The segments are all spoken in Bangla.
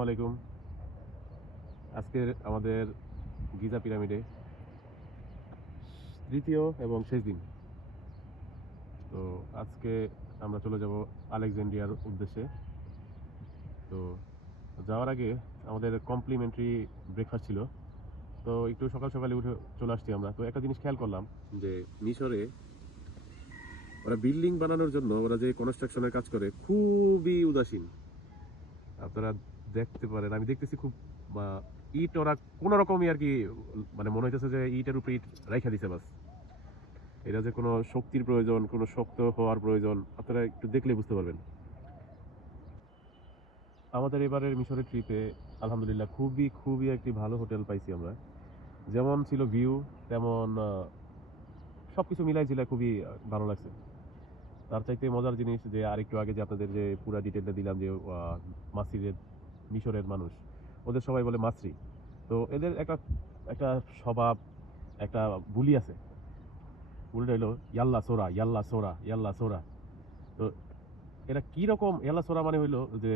আসসালামু আলাইকুম। আজকের আমাদের গিজা পিরামিডে তৃতীয় এবং শেষ দিন। তো আজকে আমরা চলে যাব আলেকজান্দ্রিয়ার উদ্দেশ্যে। তো যাওয়ার আগে আমাদের কমপ্লিমেন্টারি ব্রেকফাস্ট ছিল। তো একটু সকাল সকালে উঠে চলে আসছি আমরা। তো একটা জিনিস খেয়াল করলাম যে মিশরে ওরা বিল্ডিং বানানোর জন্য ওরা যে কনস্ট্রাকশনের কাজ করে খুবই উদাসীন। আপনারা দেখতে পারেন, আমি দেখতেছি খুব ইট ওরা কোনো রকমই আর কি, মানে মনে হইতেছে যে ইটের উপরে ইট রাইখা দিছে বাস। এটা যে কোনো শক্তির প্রয়োজন, কোনো শক্ত হওয়ার প্রয়োজন, আপনারা একটু দেখলে বুঝতে পারবেন। আমাদের এবারের মিশরের ট্রিপে আলহামদুলিল্লাহ খুবই খুবই একটি ভালো হোটেল পাইছি আমরা। যেমন ছিল ভিউ, তেমন সব কিছু মিলাই ছিল, খুবই ভালো লাগছে। তার চাইতে মজার জিনিস যে আরেকটু আগে যে আপনাদের যে পুরো ডিটেলটা দিলাম যে মাসরির মিশরের মানুষ, ওদের সবাই বলে মাসরি। তো এদের একটা একটা স্বভাব, একটা বুলি আছে। বুলিটা হলো ইয়াল্লা সোরা, ইয়াল্লা সোরা, ইয়াল্লা সোরা। তো এটা কিরকম ইয়াল্লা সোরা মানে হইলো যে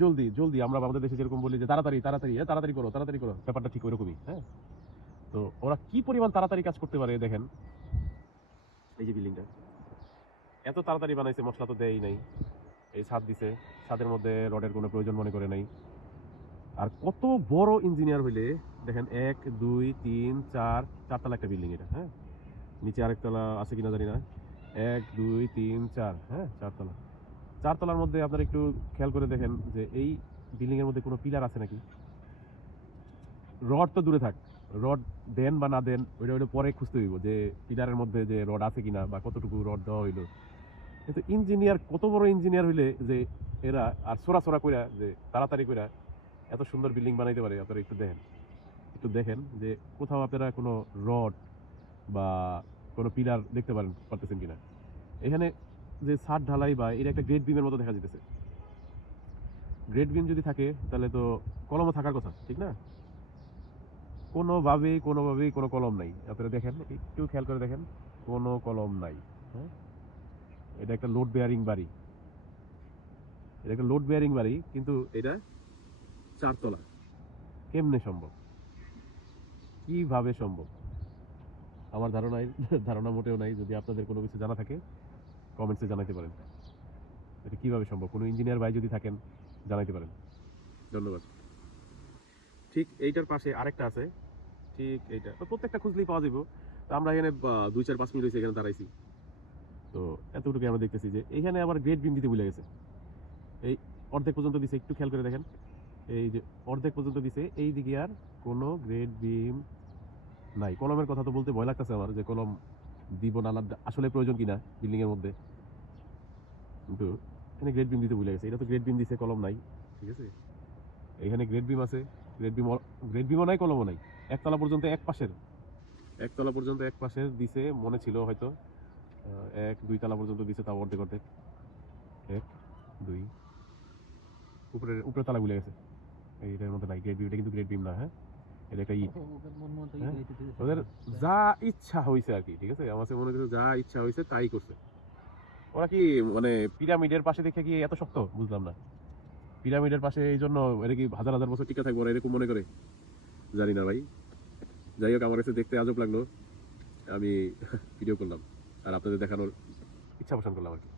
জলদি জলদি, আমরা আমাদের দেশে যেরকম বলি যে তাড়াতাড়ি তাড়াতাড়ি, তাড়াতাড়ি করো তাড়াতাড়ি করো, ব্যাপারটা ঠিক ওইরকমই। হ্যাঁ, তো ওরা কি পরিমাণ তাড়াতাড়ি কাজ করতে পারে দেখেন। এই যে বিল্ডিংটা এত তাড়াতাড়ি বানাইছে, মশলা তো দেয়ই নাই, এই ছাদ দিছে, ছাদের মধ্যে রডের কোনো প্রয়োজন মনে করে নাই। আর কত বড় ইঞ্জিনিয়ার হইলে দেখেন, 1 2 3 4 চারতলা একটা বিল্ডিং এটা। হ্যাঁ, নিচে আরেকতলা আছে কিনা জানি না। 1 2 3 4, হ্যাঁ চারতলা। চারতলার মধ্যে আপনারা একটু খেয়াল করে দেখেন যে এই বিল্ডিং এর মধ্যে কোনো পিলার আছে নাকি। রড তো দূরে থাক, রড দেন বা না দেন ওইটা ওইটা পরে খুঁজতে হইব যে পিলারের মধ্যে যে রড আছে কিনা বা কতটুকু রড দেওয়া হইলো। কিন্তু ইঞ্জিনিয়ার কত বড় ইঞ্জিনিয়ার হইলে যে এরা আর সোরা সোরা কইরা যে তাড়াতাড়ি কইরা এত সুন্দর বিল্ডিং বানাইতে পারে। আপনারা একটু দেখেন যে কোথাও আপনারা কোনো রড বা কোনো পিলার দেখতে পারতেছেন কিনা। এখানে যে ছাদ ঢালাই বা এটা একটা গ্রেড বিমের মতো দেখা যেতেছে। গ্রেড বিম যদি থাকে তাহলে তো কলমও থাকার কথা, ঠিক না? কোনোভাবেই কোনো কলম নাই। আপনারা দেখেন, একটু খেয়াল করে দেখেন, কোনো কলম নাই। হ্যাঁ, এটা একটা লোড বেয়ারিং বাড়ি, কিন্তু এটা চারতলা। কেমনে সম্ভব, কিভাবে সম্ভব? আমার ধারণা মোটেও নাই। যদি আপনাদের কোনো কিছু জানা থাকে কমেন্টসে জানাতে পারেন, এটা কিভাবে সম্ভব। কোনো ইঞ্জিনিয়ার ভাই যদি থাকেন জানাইতে পারেন। ধন্যবাদ। ঠিক এইটার পাশে আরেকটা আছে, ঠিক এইটা তো প্রত্যেকটা খুঁজলেই পাওয়া যাবে। তো আমরা এখানে 2 4 5 মিনিট হয়েছে এখানে দাঁড়াইছি। তো এতটুকু আমরা দেখতেছি যে এখানে আবার গ্রেড বিম দিতে ভুলে গেছে। এই অর্ধেক পর্যন্ত দিছে, একটু খেয়াল করে দেখেন। এই যে অর্ধেক পর্যন্ত দিছে, এই দিকে আর কোনো গ্রেড বিম নাই। কলমের কথা তো বলতে ভয় লাগতেছে আমার, যে কলম দিব না আসলে প্রয়োজন কিনা বিল্ডিং এর মধ্যে। কিন্তু এখানে গ্রেড বিম দিতে ভুলে গেছে। এটা তো গ্রেড বিম দিছে, কলম নাই। ঠিক আছে, এখানে গ্রেড বিম আছে, গ্রেড বিমও নাই, কলমও নাই। একতলা পর্যন্ত এক পাশের দিছে মনে ছিল হয়তো। 1 2 তলা পর্যন্ত দিছে, তাও অর্ধেক অর্ধেক। 1 2 উপরে তলা ভুলে গেছে। এইটার মধ্যে নাই গ্রেড বিম, এটা কিন্তু গ্রেড বিম না। হ্যাঁ, এটা একটা ইট। হ্যাঁ, ওদের যা ইচ্ছা হয়েছে আর কি। ঠিক আছে, আমার কাছে মনে হচ্ছে যা ইচ্ছা হয়েছে তাই করছে। ওরা কি মানে পিরামিডের পাশে দেখে কি এত শক্ত, বুঝলাম না। পিরামিডের পাশে এই জন্য এটা কি হাজার হাজার বছর টিকে থাকবো ওরা এরকম মনে করে, জানি না ভাই। যাই হোক, আমার কাছে দেখতে আজব লাগলো, আমি ভিডিও করলাম আর আপনাদের দেখানোর ইচ্ছা পোষণ করলাম আর কি।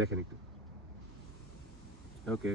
দেখেন একটু। ওকে।